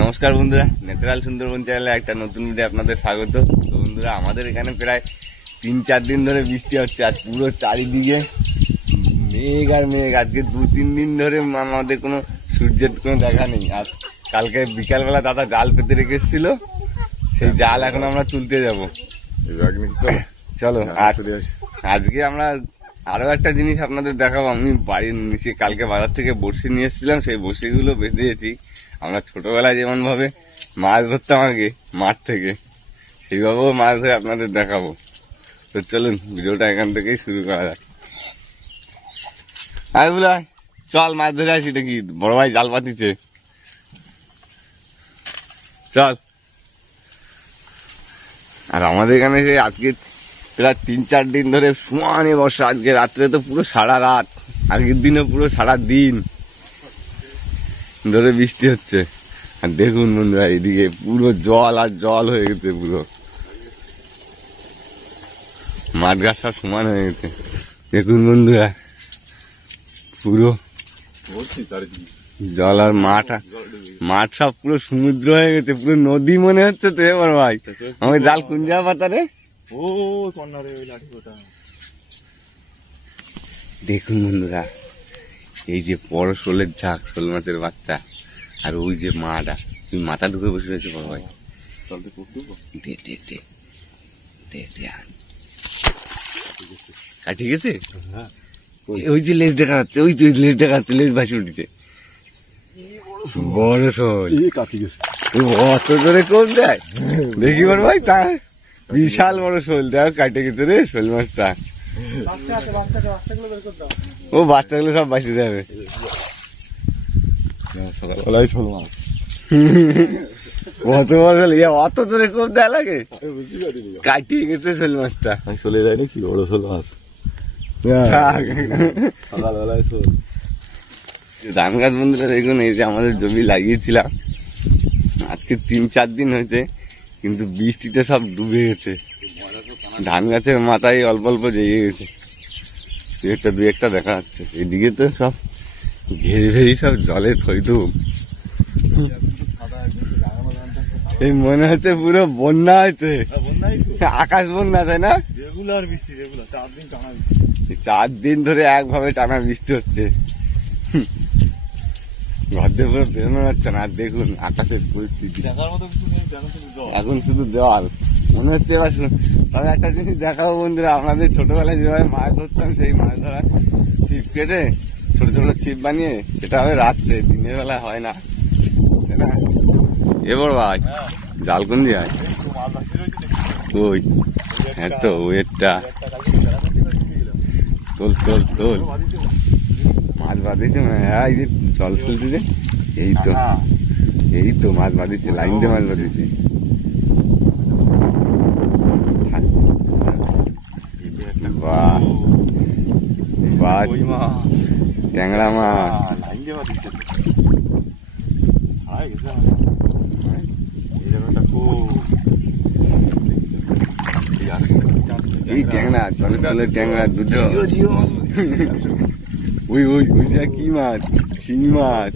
নমস্কার বন্ধুরা, ন্যাচারাল সুন্দরবন চ্যানেলে একটা নতুন ভিডিও আপনাদের স্বাগত। তো বন্ধুরা, আমাদের এখানে প্রায় 3-4 দিন ধরে বৃষ্টি হচ্ছে। আজ পুরো চারিদিকে মেঘ আর মেঘ। আজকে 2-3 দিন ধরে আমাদের কোনো সূর্যের কোনো দেখা নেই। আর কালকে বিকালবেলা দাদা জাল পেতে রেখে এসেছিল, সেই জাল এখন আমরা তুলতে যাবো। চলো। আর আজকে আমরা আরো একটা জিনিস আপনাদের দেখাবো। আমি বাড়ির নিচে কালকে বাজার থেকে বড়শি নিয়ে এসেছিলাম, সেই বড়শিগুলো বেঁধেছি। আমরা ছোটবেলায় যেমন ভাবে মাছ ধরতাম আগে মাঠ থেকে, সেইভাবেও মাছ ধরে আপনাদের দেখাবো। তো চলুন, ভিডিওটা এখান থেকেই শুরু করা যাক। আর বলা চল মাছ ধরে আসি, দেখি বড় ভাই জাল পাতিছে, চল। আর আমাদের এখানে আজকে প্রায় 3-4 দিন ধরে সমানে বর্ষা। আজকে রাত্রে তো পুরো সারা রাত, আগের দিনে পুরো সারা দিন ধরে বৃষ্টি হচ্ছে। আর দেখুন বন্ধুরা, এদিকে পুরো জল আর জল হয়ে গেছে, পুরো মাঠ ঘাট সব সমান হয়ে গেছে। দেখুন বন্ধুরা, পুরো জল আর মাঠ সব পুরো সমুদ্র হয়ে গেছে, পুরো নদী মনে হচ্ছে। তো এবার ভাই আমাকে জাল কোন জায়গা পাতা রে? দেখুন বন্ধুরা, এই যে বড় শোলের ঝাঁক, শোল মাছের বাচ্চা। আর ওই যে মাটা, তুই মাথা ঢুকে বসে রয়েছে বড় ভাই। ঠিক আছে, ওই যে লেজ দেখা যাচ্ছে, ওই তুই লেজ দেখা যাচ্ছে, লেজ ভাসি উঠেছে। বড় শোল অত করে কম যায় দেখি বড় ভাই, তা বিশাল বড় শোল। দেখো কাটে গেছে রে শোল মাছটা। ও বাচ্চাগুলো সব বাঁচে যাবে। সকালবেলায় শোল মাছ কত বড় শোল, অত ধরে কম দেওয়া লাগে, কাটিয়ে গেছে শোল মাছটা। চলে যায় নাকি বড় শোল মাছ সকালবেলায় শোল। ধান গাছ বন্ধুরা দেখুন, এই যে আমাদের জমি লাগিয়েছিলাম, আজকে 3-4 দিন হয়েছে, কিন্তু বৃষ্টিতে সব ডুবে গেছে। ধান গাছের মাথায় অল্প অল্প জেগে গেছে, দু একটা দেখা যাচ্ছে। এদিকে তো সব ঘেরি ফেরি সব জলে থইতুম। এই মনে হচ্ছে পুরো বন্যা হয়েছে, আকাশ বন্যা, তাই না? রেগুলার বৃষ্টি, রেগুলার 4 দিন টানা 4 দিন ধরে একভাবে টানা বৃষ্টি হচ্ছে। ঘর দিয়ে পুরো বেরোনো যাচ্ছে না। আর দেখুন আকাশের পরিস্থিতি, দেখার মতো কিছু নেই, এখন শুধু দেওয়াল মনে হচ্ছে। এবার তবে একটা জিনিস দেখাবো বন্ধুরা, আমাদের ছোটবেলায় যেভাবে মাছ ধরতাম, সেই মাছ ধরা ছিপ কেটে ছোট ছোট ছিপ বানিয়ে, সেটা হবে রাত্রে, দিনের বেলা হয় না, তাই না? এবার ভাই জাল কোন দিয়ে ওই, হ্যাঁ তো ওয়েটটা তোল তোল তোল, মাছ বাঁধিছে। হ্যাঁ, এই যে জল ফেলছে, এই তো মাছ বাঁধিছে, লাইন দিয়ে মাছ বাঁধিছে। বাহ বাহ, ট্যাংরা মাছ। এই ট্যাংরা জলে জলে ট্যাংরা দুটো। ওই ওই ওইটা কি মাছ? শিং মাছ।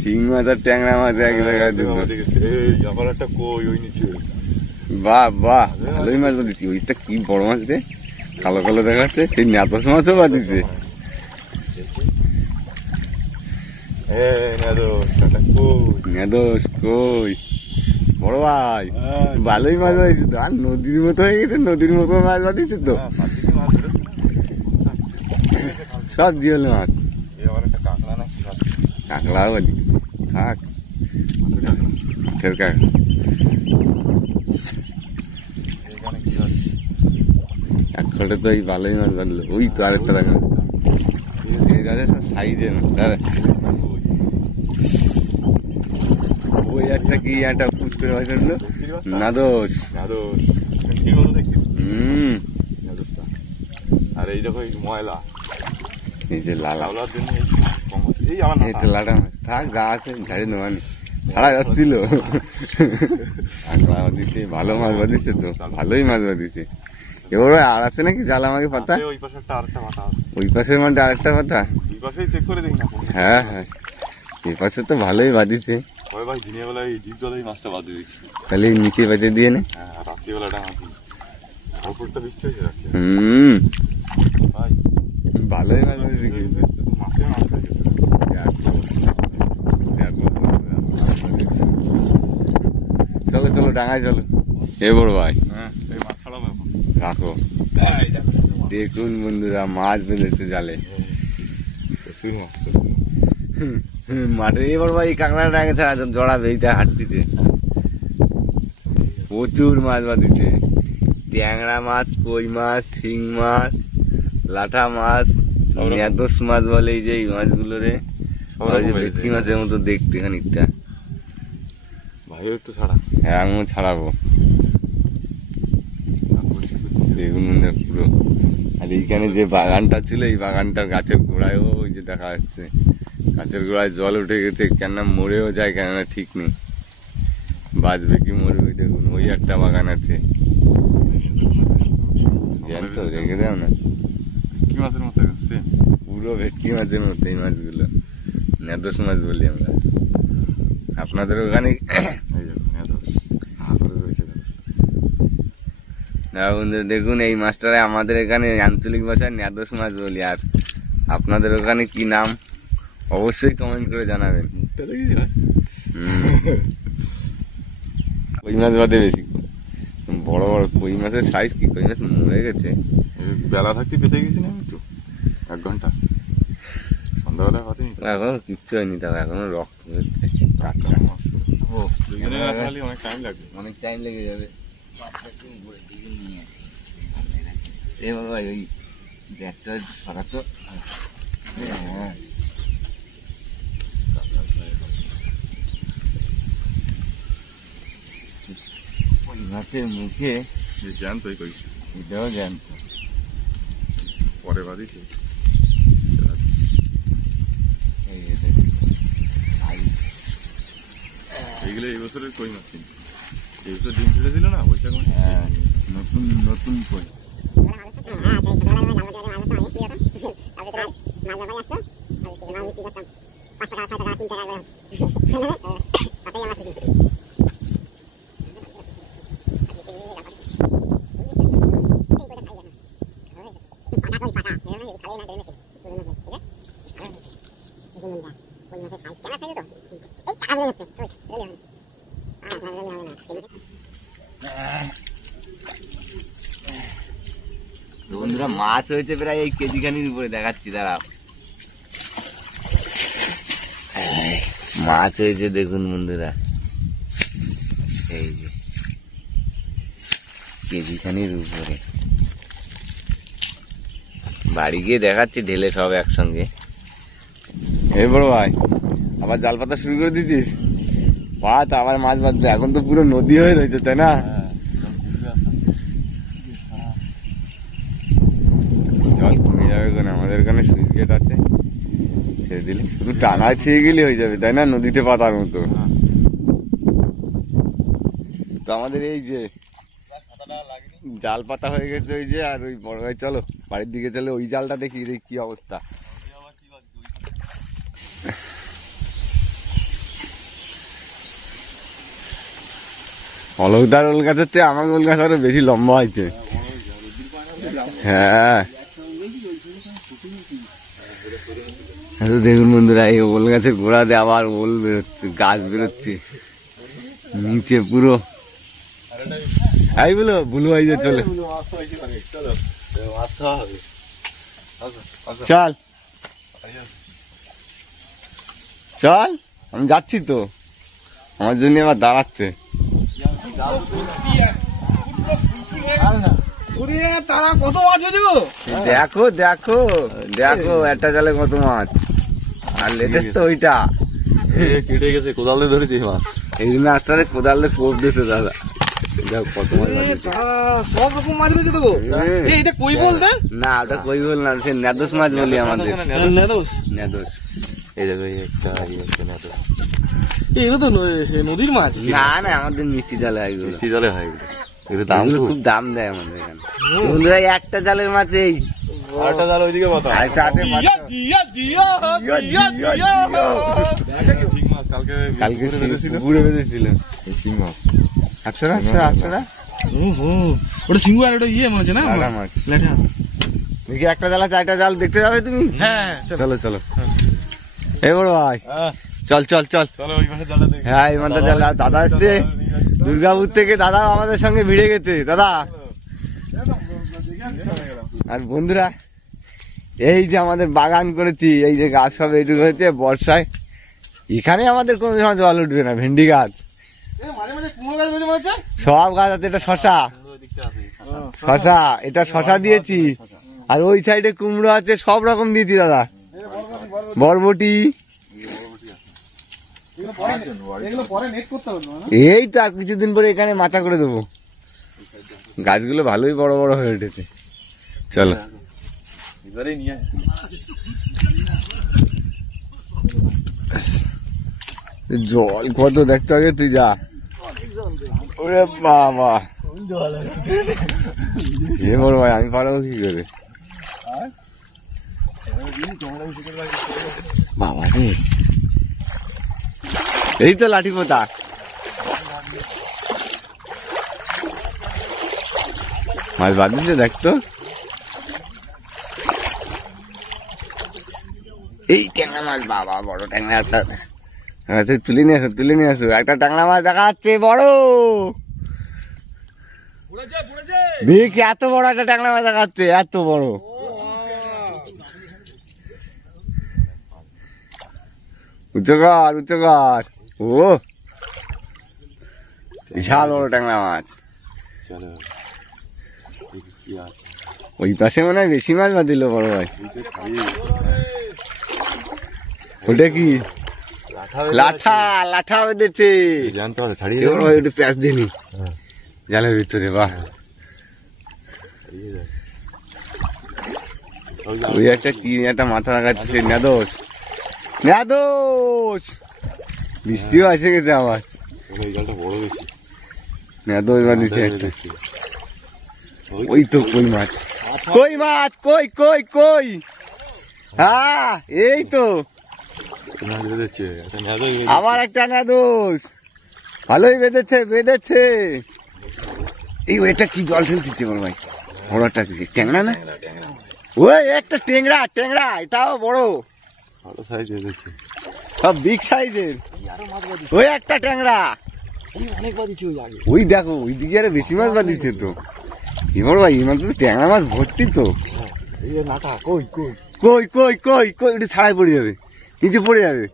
শিং মাছ আর ট্যাংরা মাছ এক জায়গায় দুটো। বাহ বাহ, ভালোই মাছ বাঁধিছি। ওইটা কি বড় মাছ রে, কালো কালো দেখাচ্ছে। সেই নাতস মাছও বাঁধিছে। নেদোস কই বড় ভাই, ভালোই মাছ বাঁধিছে তো। আর নদীর মতো হয়ে গেছে, নদীর মতো মাছ বাঁধিছে তো, সব জিওল মাছ। কাঁকড়াও বাঁধিছে, থাক কাঁকড়া। এক ছোটে তো এই ভালোই মাছ বাঁধলো। ওই তো আরেকটা দেখা সব সাইজে না। ওই একটা কি একটা পুষ্পের ভাষা হলো নাদোস। আর এই দেখো এই ময়লা, এই যে লালা লাটা মাছ, থাক যা আছে ঝাড়ি নেওয়ানি, ছাড়া যাচ্ছিল। ভালো মাছ বাঁধিছে তো, ভালোই মাছ বাঁধিছে। এবার আর আছে নাকি জাল আমাকে পাতা? ওই পাশে আরেকটা পাতা, ওই পাশের মাঠে আরেকটা পাতা। ওই পাশেই চেক করে দেখি না। হ্যাঁ হ্যাঁ, এ পাশে তো ভালোই বাঁধিছে, ওই ভাই দিনের বেলায় ডিপ জলেই মাছটা বাদ দিয়েছি। তাহলে নিচে বেঁধে দিয়ে নে। হ্যাঁ, আর রাত্রিবেলাটা হাতি অল্পটা বৃষ্টি হয়েছে রাত্রে ভাই, ভালোই মাছ বাঁধিছে কিন্তু। শুধু মাছে মাছ হয়ে গেছে। চলো চলো ডাঙায় চলো। এ বড় ভাই হ্যাঁ, এই মাছ ছাড়াবো এখন। রাখো। দেখুন বন্ধুরা মাছ বেঁধেছে জালে। প্রচুর মাছ, প্রচুর মাছ। মাঠে এবার ভাই কাঁকড়া ডাঙে জড়া বেইটা হাঁটতিছে, প্রচুর মাছ বাঁধিছে। ট্যাংরা মাছ, কই মাছ, শিং মাছ, লাঠা মাছ, ন্যাদোস মাছ বলে এই যে এই মাছগুলো রে, ভেটকি মাছের মতো দেখতে খানিকটা। ভাই একটু ছাড়া। হ্যাঁ আমিও ছাড়াবো। দেখুন বন্ধুরা পুরো। আর এইখানে যে বাগানটা ছিল, এই বাগানটার গাছের গোড়ায় ওই যে দেখা যাচ্ছে, গাছের গোড়ায় জল উঠে গেছে, কেন মরেও যায় কেননা ঠিক নেই, বাঁচবে কি মরবে। ওই দেখুন ওই একটা বাগান আছে, জানতো রেখে দাও না। কি মাছের মতো আছে? পুরো ভেটকি মাছের মতো এই মাছগুলো, ন্যাদোস মাছ বলি আমরা। আপনাদের ওখানে এই দেখুন, এত হা করে রয়েছে। বন্ধু দেখুন এই মাছটারে আমাদের এখানে আঞ্চলিক ভাষায় ন্যাদোস মাছ বলি, আর আপনাদের ওখানে কি নাম অবশ্যই কমেন্ট করে জানাবেন। মুখটা দেখেছি ভাই। কই মাছ বাদে বেশি, বড় বড় কই মাছের সাইজ কি, কই মাছ মরে গেছে। এই বেলা থাকতে পেতে গেছি না আমি একটু, 1 ঘন্টা। সন্ধ্যাবেলা পাচ্ছি এখন কিচ্ছু হয়নি, তাও এখনো রক্ত হচ্ছে। টাটকা মাছ। ও, দুজনে রাখালে অনেক টাইম লাগবে। অনেক টাইম লেগে যাবে। এ বাবা ওই ব্যাগটা সরাতো। ওই মাছের মুখে জ্যান্তই কইছি, এটাও জ্যান্ত। পরে বাদিছি। এই যে দেখুন, এইগুলো এই বছরের কই মাছ কিন্তু। এই বছর ডিম ছেড়েছিল না, বৈশাখ মাসে। হ্যাঁ নতুন নতুন কই। বন্ধুরা মাছ হয়েছে প্রায় এই কেজি খানির উপরে, দেখাচ্ছি দাঁড়াও। মাছ হয়েছে দেখুন বন্ধুরা, এই যে কেজি খানির উপরে। বাড়ি গিয়ে দেখাচ্ছি ঢেলে সব একসঙ্গে। এই বড় ভাই আবার জাল পাতা শুরু করে দিচ্ছিস? পাত আবার মাছ বাঁধবে, এখন তো পুরো নদী হয়ে রয়েছে তাই না? জল কমে যাবে কেন, আমাদের এখানে সুইচ গেট আছে, ছেড়ে দিলে শুধু টানায় ছেড়ে গেলে হয়ে যাবে তাই না, নদীতে পাতার মতো। তো আমাদের এই যে জাল পাতা হয়ে গেছে ওই যে, আর ওই বড় ভাই চলো বাড়ির দিকে চলে, ওই জালটা দেখি কি অবস্থা। অলকদার ওল গাছের চেয়ে আমার ওল গাছ আরো বেশি লম্বা হয়েছে। হ্যাঁ দেখুন বন্ধুরা, এই ওল গাছের গোড়াতে আবার ওল বেরোচ্ছে, গাছ বেরোচ্ছে নিচে পুরো। এই বলো বুলু ভাই যে চলে চল চল, আমি যাচ্ছি তো, আমার জন্য আবার দাঁড়াচ্ছে। তারা কত মাছ হয়ে যাবো, দেখো দেখো দেখো একটা জালে কত মাছ, আর লেটেস্ট তো ওইটা কেটে গেছে, কোদালে ধরেছি মাছ। এই জন্য আস্তে কোদালে কোপ দিতে দাদা, কত মাছ সব রকম মাছ রয়েছে দেবো। এটা কই বলতে না, ওটা কই বল না, সে ন্যাদোস মাছ বলি আমাদের, ন্যাদোস। এই দেখো একটা এগুলো তো নদীর মাছ না না, আমাদের মিষ্টি জালে হয়, মিষ্টি জলে হয় এগুলো, দাম খুব দাম দেয় আমাদের এখানে। বন্ধুরা একটা জালের মাছ এই, আরেকটা জাল ওইদিকে আরেকটা হাতে শিং মাছ কালকে কালকে পুকুরে বেঁধেছিল। পুকুরে বেঁধেছিল। এই শিং মাছ আচ্ছা আচ্ছা ওটা সিঙ্গু আর ওটা ইয়ে মনে হচ্ছে না লাঠা মাছ। লাঠা। দেখি একটা জাল চারটা জাল দেখতে যাবে তুমি? হ্যাঁ চলো চলো এই বড় ভাই চল চল চল। চলো ওই মাসে জালটা দেখি। হ্যাঁ এই মানটা জাল। দাদা এসছে দুর্গাপুর থেকে, দাদা আমাদের সঙ্গে ভিড়ে গেছে দাদা। আর বন্ধুরা এই যে আমাদের বাগান করেছি, এই যে গাছ সব এইটুকু হয়েছে বর্ষায়, এখানে আমাদের কোনো সময় জল উঠবে না। ভেন্ডি গাছ মাঝে মাঝে কুমড়ো গাছ মনে হচ্ছে। সব গাছ আছে। এটা শশা, শশা এটা শশা দিয়েছি। আর ওই সাইডে কুমড়ো আছে, সব রকম দিয়েছি দাদা। বরবটি এগুলো পরে নেট করতে হবে না? এই তো আর কিছুদিন পরে এখানে মাচা করে দেবো। গাছগুলো ভালোই বড় বড় হয়ে উঠেছে। চলো এবারে নিয়ে আয়। জল কত দেখতে হবে, তুই যা। ওরে বাবা এ বড় ভাই আমি পারবো কি করে? বাবা রে, এই তো লাঠি পোতা। মাছ বাদ দিচ্ছে দেখতো। এই ট্যাংরা মাছ, বাবা বড় ট্যাংরা একটা। হ্যাঁ তুই তুলে নিয়ে আসো, তুলে নিয়ে আসো। একটা ট্যাংরা মাছ দেখা যাচ্ছে বড়। দেখ এত বড় একটা ট্যাংরা মাছ দেখা যাচ্ছে, এত বড়। উচ্চকর উচ্চকর। ও বিশাল বড় ট্যাংরা মাছ। চলো দেখি কি আছে। ওই পাশে মনে হয় বেশি মাছ বাঁধিল বড় ভাই। ওইটা ছাড়িয়ে গেছে। ওটা কি? লাঠা লাঠা, লাঠা বেঁধেছে। জানতে পারে ছাড়িয়ে এবার যাবে। ভাই একটু পেঁয়াজ দিনি হ্যাঁ, জালের ভিতরে। বাহ, ছাড়িয়ে যাবে। ওই একটা কি একটা মাথা লাগাচ্ছে, নেদোষ নেদোষ। বৃষ্টিও এসে গেছে আমার। চলো, এই জালটা বড় বেশি। নেদোষ বাঁধিছে একটা। দেখছি। ওই তো কই মাছ, কই মাছ, কই কই কই। হ্যাঁ এই তো মাছ বেঁধেছে। একটা নেদা আবার একটা নেদোষ। ভালোই বেঁধেছে বেঁধেছে। এই এটা কি জল ঠেলতেছে বড় ভাই? বড় একটা কি ট্যাংরা না? ওই একটা টেংরা, টেংরা এটাও বড়, ভালো সাইজ বেঁধেছে। সব বিগ সাইজের। ওই একটা ট্যাংরা। অনেক বাদিছে ওই আগে। ওই দেখো ওই দিকে আরে বেশি মাছ বাঁধিছে তো। এবার ভাই এর মধ্যে তো ট্যাংরা মাছ ভর্তি তো। এই যে নাটা কই কই। কই কই কই কই, ওটা ছাড়াই পড়ে যাবে, নিচে পড়ে যাবে।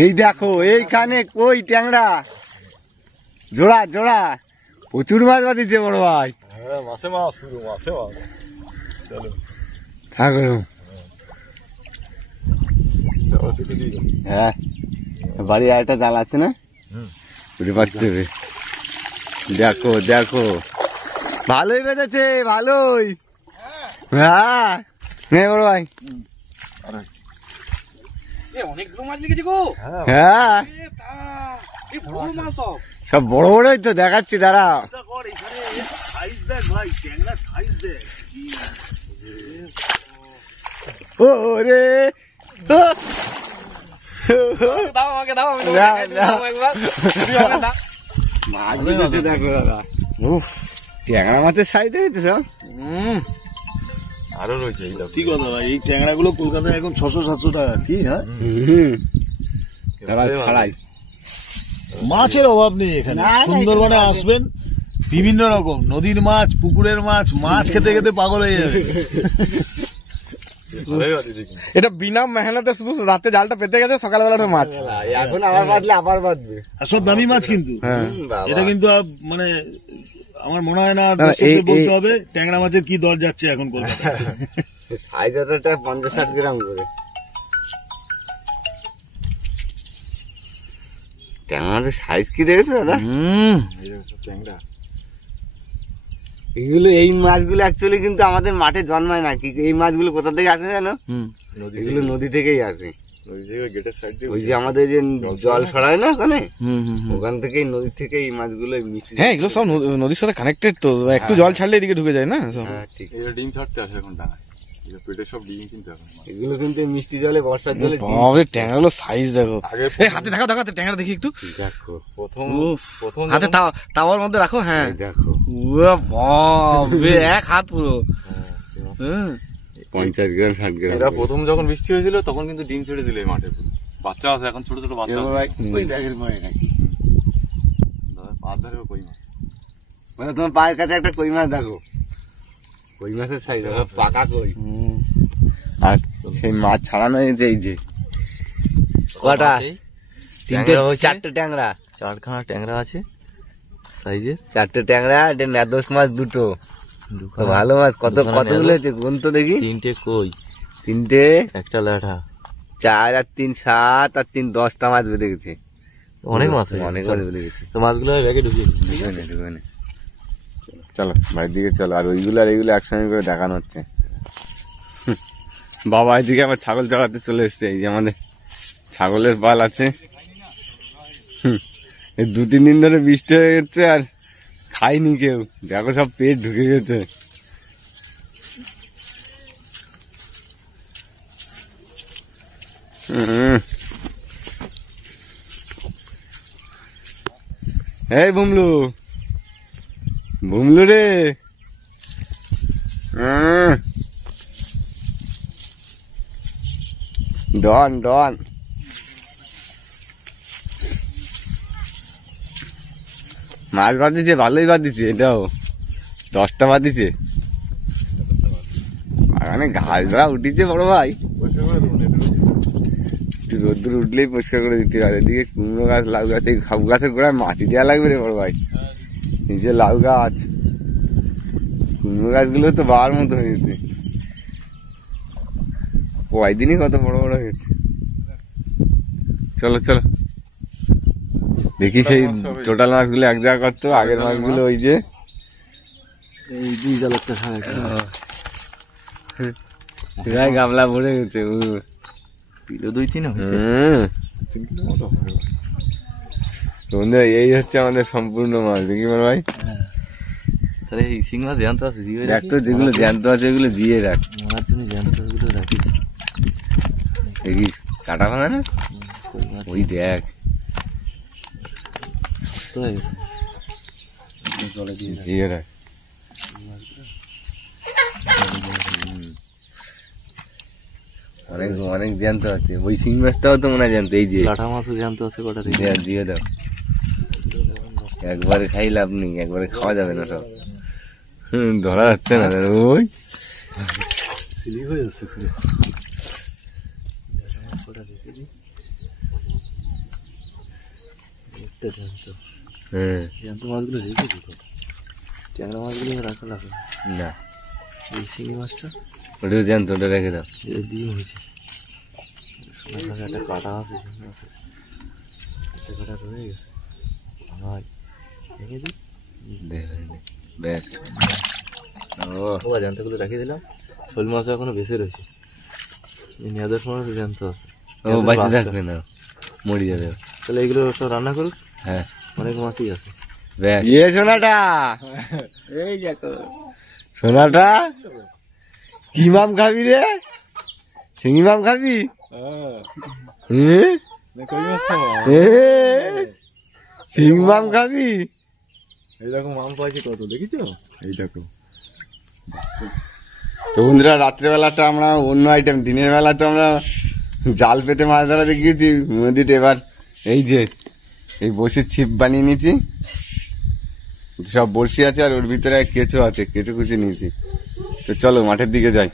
এই দেখো এইখানে কই ট্যাংরা, জোড়া জোড়া। প্রচুর মাছ বাঁধিছে বড় ভাই। হ্যাঁ, মাছে মাছ শুরু, মাছে মাছ। চলো থাকো। চলো তুই দিয়ে যাও। হ্যাঁ বাড়ি আর একটা জাল আছে না, হুম। উঠে পারতে হবে। দেখো দেখো ভালোই বেঁধেছে, ভালোই। হ্যাঁ নে বড় ভাই। এ অনেকগুলো মাছ লিখেছি গো। হ্যাঁ এ তা এই বড় বড় মাছ সব। সব বড় বড়ই তো দেখাচ্ছি, দাঁড়া। কর এখানে সাইজ দেখ ভাই, ট্যাংরা সাইজ দেখ। ও রে ও। দাও আমাকে দাও, আমি না, না। একবার তুই আমাকে দাও। মাছ বেঁধেছে দেখো দাদা। উফ ট্যাংরা মাছের সাইজ দেখেছো সব। আরো রয়েছে এই দেখো। কি কথা ভাই, এই ট্যাংরা গুলো কলকাতায় এখন 600-700 টাকা কি? হ্যাঁ দাঁড়া ছাড়াই। মাছের অভাব নেই এখানে। না, না, সুন্দরবনে এখানে আসবেন, বিভিন্ন রকম নদীর মাছ, পুকুরের মাছ, মাছ খেতে খেতে পাগল হয়ে যাবে। ভালোই বাঁধেছে কিন্তু। এটা বিনা মেহনতে শুধু রাতে জালটা পেতে গেছে, সকালবেলা মাছ। এখন আবার বাঁধলে আবার বাঁধবে। আর সব দামি মাছ কিন্তু। বাবা। এটা কিন্তু মানে আমার মনে হয় না না, দর্শকদের এই- বলতে এই- হবে ট্যাংরা মাছের কি দর যাচ্ছে এখন কলকাতায়। সাইজ একটা 50-60 গ্রাম করে। ট্যাংরা মাছের সাইজ কি দেখেছো দাদা? এই দেখো সব ট্যাংরা। এগুলো এই মাছগুলো অ্যাকচুয়ালি কিন্তু আমাদের মাঠে জন্মায় না। কি এই মাছগুলো কোথা থেকে আসে জানো? নদী এগুলো নদী থেকেই আসে। ওই যে গেটের সাইড দিয়ে ওই যে আমাদের যে জল ছড়ায় না ওখানে, ওখান থেকেই নদী থেকে এই মাছগুলো মিষ্টি। হ্যাঁ এগুলো সব নদীর সাথে কানেক্টেড তো, একটু জল ছাড়লে এদিকে ঢুকে যায় না সব। হ্যাঁ ঠিক। এই ডিম ছাড়তে আসে এখন ডাঙায়, পেটে সব ডিম কিন্তু এখন এগুলো কিন্তু এই মিষ্টি জলে, বর্ষার জলে বাবা ট্যাংরাগুলো সাইজ দেখো। আগে এই হাতে দেখাও দেখাও ট্যাংরা দেখি একটু, দেখো, প্রথম হাতে তাওয়ার মধ্যে রাখো। হ্যাঁ এই দেখো উয়া বাবা, এক হাত পুরো। হ্যাঁ 50 গ্রাম 60 গ্রাম। এরা প্রথম যখন বৃষ্টি হয়েছিল তখন কিন্তু ডিম ছেড়ে দিল এই মাঠে, পুরো বাচ্চা আছে এখন, ছোট ছোট বাচ্চা আছে। ওই ব্যাগের মধ্যে রাখি। দাদা পার ধরে কই মাছ, মানে তোমার পায়ের কাছে একটা কই মাছ দেখো, কই মাছের সাইজ পাকা কই। আর সেই মাছ ছাড়ানো হয়েছে এই যে কটা, তিনটে, চারটে ট্যাংরা, 4খানা ট্যাংরা আছে সাইজে, 4টে ট্যাংরা, এটা নেদোস মাছ দুটো, ভালো মাছ। কতগুলো হয়েছে গুন তো দেখি। 3টে কই, 3টে, একটা ল্যাঠা, 4 আর 3 7 আর 3 10টা মাছ বেঁধে গেছে। অনেক মাছ হয়ে অনেক গেছে। মাছ বেঁধে গেছে। তো মাছগুলো ব্যাগে ঢুকিয়ে দিই। ঢুকে চলো বাড়ির দিকে চলো। আর ওইগুলো আর এইগুলো একসঙ্গে করে দেখানো হচ্ছে। বাবা এদিকে আবার ছাগল চড়াতে চলে এসছে। এই যে আমাদের ছাগলের পাল আছে। এই 2-3 দিন ধরে বৃষ্টি হয়ে গেছে আর খাইনি কেউ, দেখো সব পেট ঢুকে গেছে। এই বুমলু, বুমলু রে, ডন ডন, মাছ বাঁধিছে, ভালোই বাঁধিছে, এটাও 10টা বাঁধিছে। মানে ঘাস ধরা উঠিছে বড় ভাই, একটু রোদ্দুর উঠলেই পরিষ্কার করে দিতে হবে। এদিকে কুমড়ো গাছ, লাউ গাছ, এই সব গাছের গোড়ায় মাটি দেওয়া লাগবে রে বড় ভাই। নিচে লাউ গাছ, কুমড়ো গাছগুলো তো বাবার মতো হয়েছে, কয়দিনই কত বড় বড় হয়েছে। চলো চলো দেখি সেই টোটাল মাছগুলো এক জায়গা করতো, আগের মাছগুলো ওই যে এই 2 জালেরটা প্রায় গামলা ভরে গেছে। কিলো 2-3 হয়েছে। বন্ধুরা এই হচ্ছে আমাদের সম্পূর্ণ মাছ। দেখি বড় ভাই, তাহলে এই শিং মাছ জ্যান্ত আছে, জিয়ে দেখ তো যেগুলো জ্যান্ত আছে এগুলো জিয়ে রাখ। মারার জন্য জ্যান্ত গুলো রাখি। দেখি কাটা ভাঙা না, কই মাছ ওই দেখ তো হয়ে গেছে। জিয়ে রাখ। অনেক অনেক জ্যান্ত আছে। ওই শিং মাছটাও তো মনে হয় জ্যান্ত। এই যে লাঠা মাছও জ্যান্ত আছে কটা থেকে। দিয়ে দাও, একবারে খাই লাভ নেই, একবারে খাওয়া যাবে না সব। ধরা যাচ্ছে না। ওই সিলি হয়ে যাচ্ছে পুরো। কটা রেখে দিই, একটা জ্যান্ত। হ্যাঁ জ্যান্ত মাছগুলো রেখে দিই, ট্যাংরা মাছগুলো রাখা লাগে না, এই শিঙি মাছটা ওটাও জ্যান্ত, ওটা রেখে দাও। এটা দিয়ে হয়েছে। সোনার একটা কাটা আছে, একটা কাটা রয়ে গেছে, ভাই রেখে দিই। ব্যাস ও জ্যান্তগুলো রেখে দিলাম। শোল মাছ এখনো বেঁচে রয়েছে, নেদার সময় জ্যান্ত আছে। ও বাঁচে থাকবে না, মরে যাবে। তাহলে এগুলো সব রান্না করুক, হ্যাঁ অনেক মাছই আছে। ব্যাস ইয়ে সোনাটা, এই দেখো সোনাটা, কি মাম খাবি রে? শিঙি মাম খাবি? শিং মাম খাবি? এই দেখো মাম পাইছে কত, দেখিছো? এই দেখো। তো বন্ধুরা রাত্রেবেলাটা আমরা অন্য আইটেম, দিনের বেলা তো আমরা জাল পেতে মাছ ধরা দেখিয়েছি নদীতে। এবার এই যে এই বসির ছিপ বানিয়ে নিয়েছি, সব বড়শি আছে আর ওর ভিতরে কেঁচো আছে, কেঁচো কুচি নিয়েছি। তো চলো মাঠের দিকে যাই,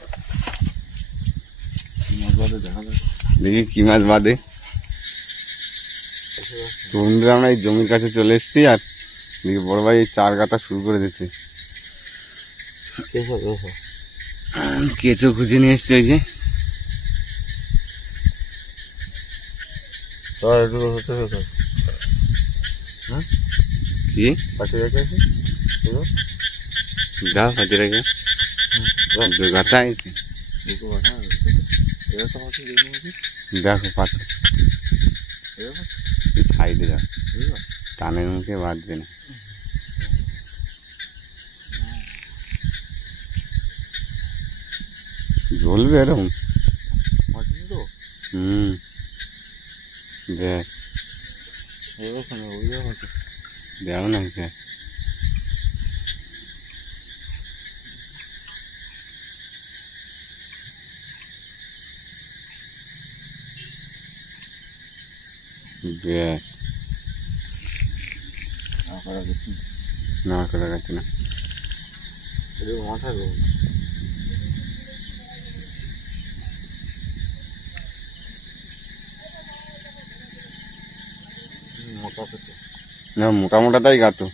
দেখি কি মাছ বাঁধে। তো বন্ধুরা আমরা এই জমির কাছে চলে এসেছি, আর দেখি বড় ভাই এই চার গাঁথা শুরু করে দিচ্ছে। কেঁচো খুঁজে নিয়ে এসছে ওই যে। কি যাও হাতে রেখে গাঁথা আছে। দেখো পাথর সাইডে দেখো, টানের মুখে বাঁধবে না। জ্বলবে এরকম। হুম, বেশ দেখো না বেশ। বেশ না করা গেছে না। না মোটা মোটাটাই গাতো।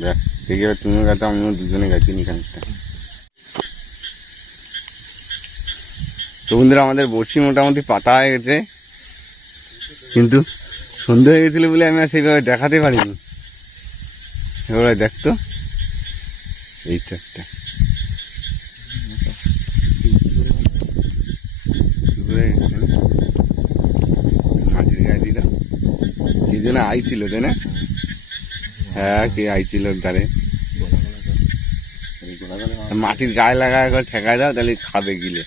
ব্যাস ঠিক আছে, তুমিও গাতো আমিও দুজনে গাইছি নি খানিকটা। তো বন্ধুরা আমাদের বড়শি মোটামুটি পাতা হয়ে গেছে, কিন্তু সন্ধ্যে হয়ে গেছিল বলে আমি আর সেইভাবে দেখাতে পারিনি। এবার দেখতো এইটা একটা মাটির গায়ে দিল, কি জন্য আইছিল তাই না? হ্যাঁ কে আইছিল ধারে, মাটির গায়ে লাগা একবার ঠেকায় দাও তাহলে খাবে গিলে।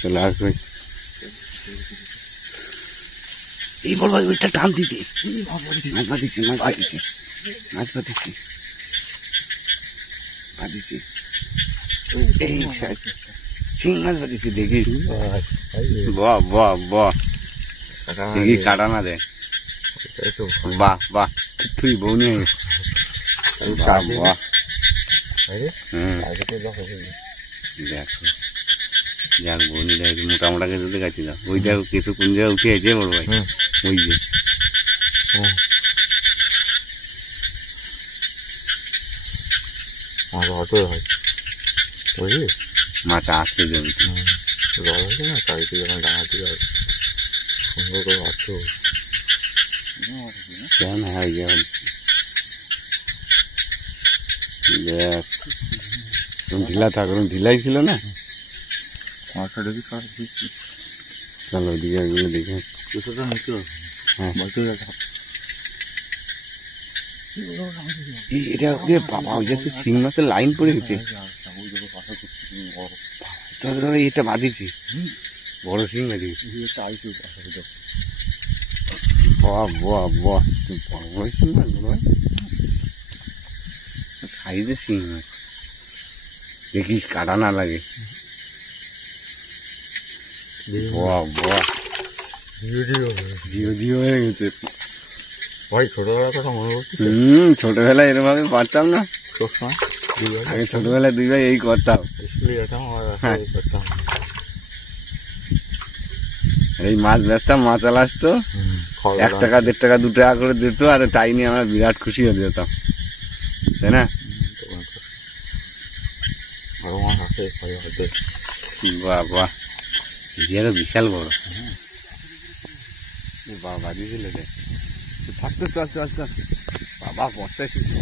চলে আসবে এই বল ভাই, ওইটা টান দিতে মাছ পাতিছে মাছ পাতিছে মাছ পাতিছে পাতিছে এই শিং মাছ পাতিছে দেখি। বাহ বাহ বাহ, দেখি কাটা না দেয়। বাহ বাহ, তুই বউনি বাহ। হম দেখো যাক বউনি দেয় মোটা মোটা কেঁচুতে গাছি দাও। ওই দেখো কেঁচু কোন জায়গায় উঠে আছে বড় ভাই, ওই যে মাছ আসছে জমিতে। কেন হয় ব্যাস, ঢিলা থাক, ঢিলাই ছিল না। চলো ওইদিকে এগুলো দেখে হ্যাঁ এটা বাবা, ওই যে শিং মাছের লাইন পড়ে গেছে। এটা বাঁধিছি, বড় শিং বাঁধিয়েছি। বাহ বাহ বাহ, বড় বড় শিং মাছ, বড় সাইজের শিং মাছ। দেখিস কাটা না লাগে। বাহ বাহ, জিও জিও হয়ে গেছে ভাই। ছোটবেলা কথা মনে করছি। ছোটবেলায় এরকম ভাবে পারতাম না। আগে ছোটবেলায় দুই ভাই এই করতাম। এই মাছ বেচতাম, মাছ আলা আসতো, 1 টাকা 1.5 টাকা 2 টাকা করে দিত, আর তাই নিয়ে আমরা বিরাট খুশি হয়ে যেতাম, তাই না? বাহ বাহ, আরো বিশাল বড়। বাবা দিয়েছিল রে, থাকতো। চল চল চল বাবা, বর্ষায় শিখছে।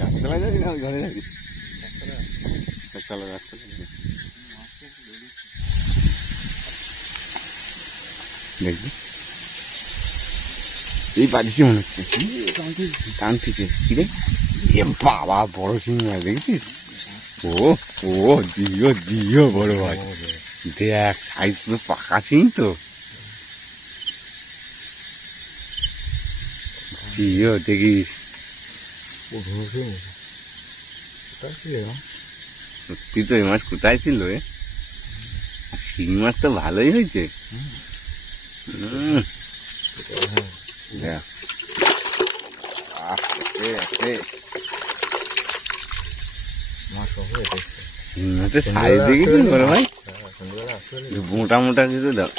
রাস্তায় যাবি না ঘরে যাবি? চলো রাস্তা দেখবি এই বাড়িছি মনে হচ্ছে, টানতেছে কি রে? বাবা বড় শিং মাছ দেখেছিস? ও ও জিও জিও বড় ভাই, দেখ সাইজ পুরো পাকা শিং তো। জিও দেখিস, সত্যি তো এই মাছ কোথায় ছিল? শিং মাছ তো ভালোই হয়েছে। শিং মাছের সাইজ দেখেছিস বড় ভাই? মোটা মোটা কিছু দাও।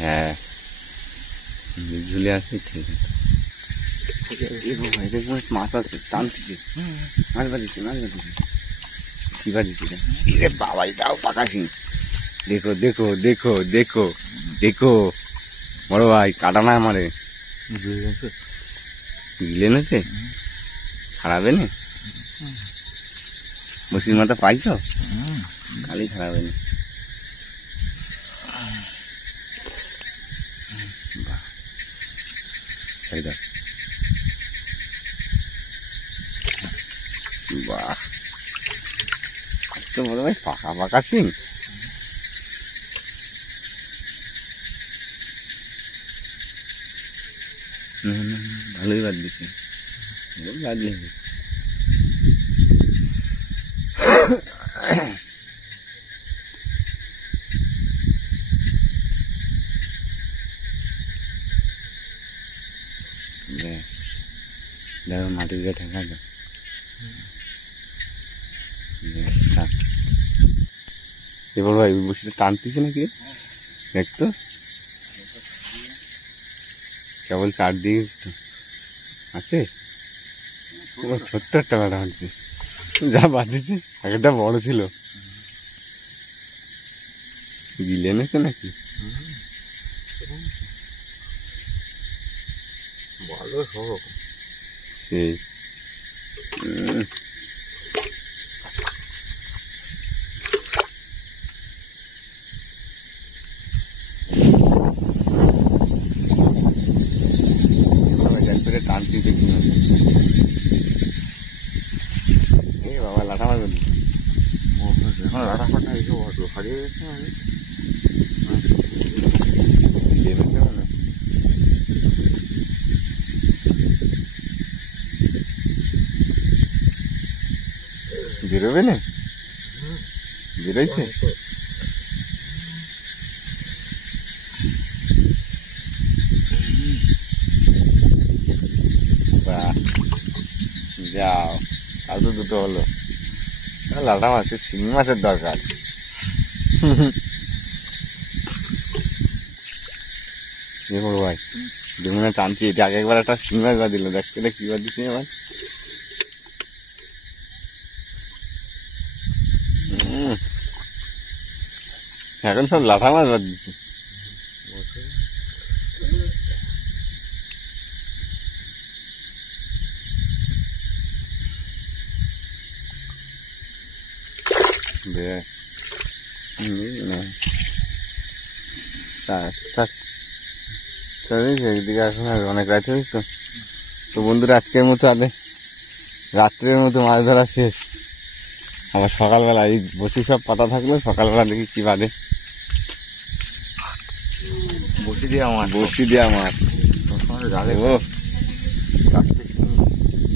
হ্যাঁ ঝুলে আসবে, ঠিক আছে। মাছ আছে টানতেছে, মাছ বাঁধিছে, মাছ বাঁধিছে, কি বাঁধিছে রে বাবা, এটাও পাকা শিং। দেখো দেখো দেখো দেখো দেখো বড় ভাই, কাটা না আমারে, গিলে নেছে, ছাড়াবে না। বসির মাথা পাইছ, খালি ছাড়াবে না। বাহ, এই দেখ, বাহ, তো বড় ভাই পাকা পাকা শিং। ভালোই বাদ দিচ্ছে, বাদ দিয়ে ব্যাস, দেখো মাটি দিয়ে ঠেকা দাও। এবার ভাই বসে টানতেছে নাকি দেখতো, কেবল চারদিকে আছে, ছোট্ট একটা কাটা আছে, যা বাঁধেছে একটা বড় ছিল, গিলে নেছে নাকি। ভালো হোক সেই টানতেছে কিনা, এ বাবা লাঠা মারবেন, এখন রাটা ফাটা এইসব হারিয়ে গেছে। আমি গিলে নেছে মানে বেরোবে না, বেরোইছে। বাহ, যাও, আর তো দুটো হলো। লাটা মাছের, শিং মাছের দরকার। দেখো ভাই, দেখুন টানছি, এটা আগে একবার একটা শিং মাছ বাঁধিল, দেখছো এটা কি বাঁধিছি এবার। এখন সব লাঠা মাছ বাদ দিচ্ছে। বেশ, একদিকে এখন আর অনেক রাত হয়েছে তো। তো বন্ধুরা, আজকের মতো রাত্রের মতো মাছ ধরা শেষ। আবার সকালবেলা এই বসি সব পাতা থাকলো, সকালবেলা দেখি কি বাদে, বসি দিয়ে আমার বসি দেওয়া মাছ। জালে ও,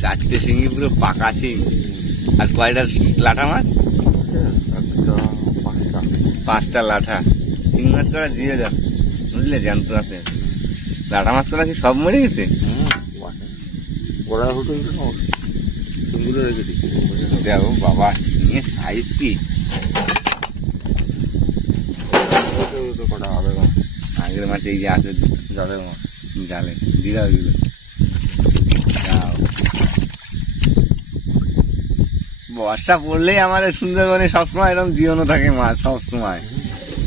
চারটে শিঙি পুরো পাকা শিং। আর কয়টা লাঠা মাছ? 5টা লাঠা। শিং মাছ করা দিয়ে যাও, বুঝলে, জ্যান্ত আছে। লাঠা মাছ করা কি সব মরে গেছে? ওরা হুটো সুন্দর রেখে দিচ্ছি। দেখো বাবা, শিঙের সাইজ কি! কটা হবে আগের মাঠে এই যে আছে জলের মাছ, জালে দিদা ওইগুলো যাও। বর্ষা পড়লেই আমাদের সুন্দরবনে সবসময় এরকম জীবনও থাকে মাছ, সবসময়।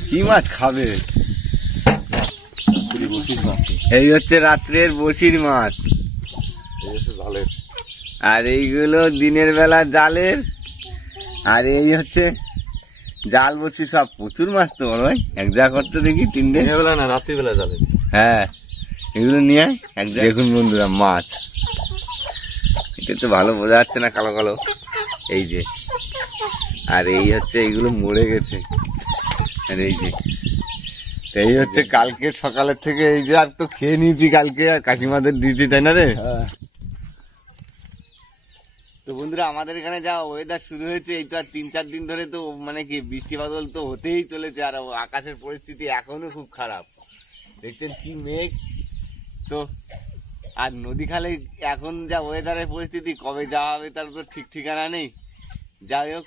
কি মাছ খাবে? এই হচ্ছে রাত্রের বসির মাছ, জালের। আর এইগুলো দিনের বেলা জালের। আর এই হচ্ছে জাল বসি, সব প্রচুর মাছ তো বড় ভাই। এক জায়গা করতে দেখি 3 দিন বেলা না, রাত্রিবেলা জালে। হ্যাঁ, এগুলো নিয়ে এক জায়গায়। দেখুন বন্ধুরা, মাছ এটা তো ভালো বোঝা যাচ্ছে না, কালো কালো এই যে। আর এই হচ্ছে এইগুলো মরে গেছে। আর এই যে, এই হচ্ছে কালকে সকালের থেকে এই যে, আর তো খেয়ে নিয়েছি কালকে, আর কাকিমাদের দিয়েছি, তাই না রে? তো বন্ধুরা, আমাদের এখানে যা ওয়েদার শুরু হয়েছে, এই তো আর 3-4 দিন ধরে তো মানে কি বৃষ্টি বাদল তো হতেই চলেছে। আর আকাশের পরিস্থিতি এখনো খুব খারাপ, দেখছেন কি মেঘ। তো আর নদী খালে এখন যা ওয়েদারের পরিস্থিতি, কবে যাওয়া হবে তার তো ঠিক ঠিকানা নেই। যাই হোক,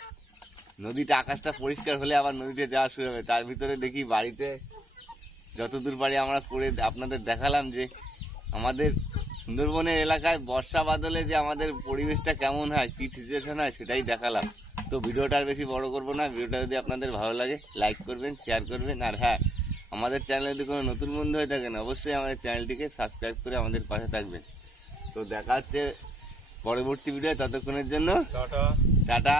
নদীটা আকাশটা পরিষ্কার হলে আবার নদীতে যাওয়া শুরু হবে। তার ভিতরে দেখি বাড়িতে যতদূর পারি আমরা করে আপনাদের দেখালাম যে আমাদের সুন্দরবনের এলাকায় বর্ষা বাদলে যে আমাদের পরিবেশটা কেমন হয়, কি সিচুয়েশন হয়, সেটাই দেখালাম। তো ভিডিওটা আর বেশি বড় করবো না। ভিডিওটা যদি আপনাদের ভালো লাগে লাইক করবেন, শেয়ার করবেন, আর হ্যাঁ, আমাদের চ্যানেলে যদি কোনো নতুন বন্ধু হয়ে থাকেন অবশ্যই আমাদের চ্যানেলটিকে সাবস্ক্রাইব করে আমাদের পাশে থাকবেন। তো দেখা হচ্ছে পরবর্তী ভিডিও, ততক্ষণের জন্য টাটা। টাটা।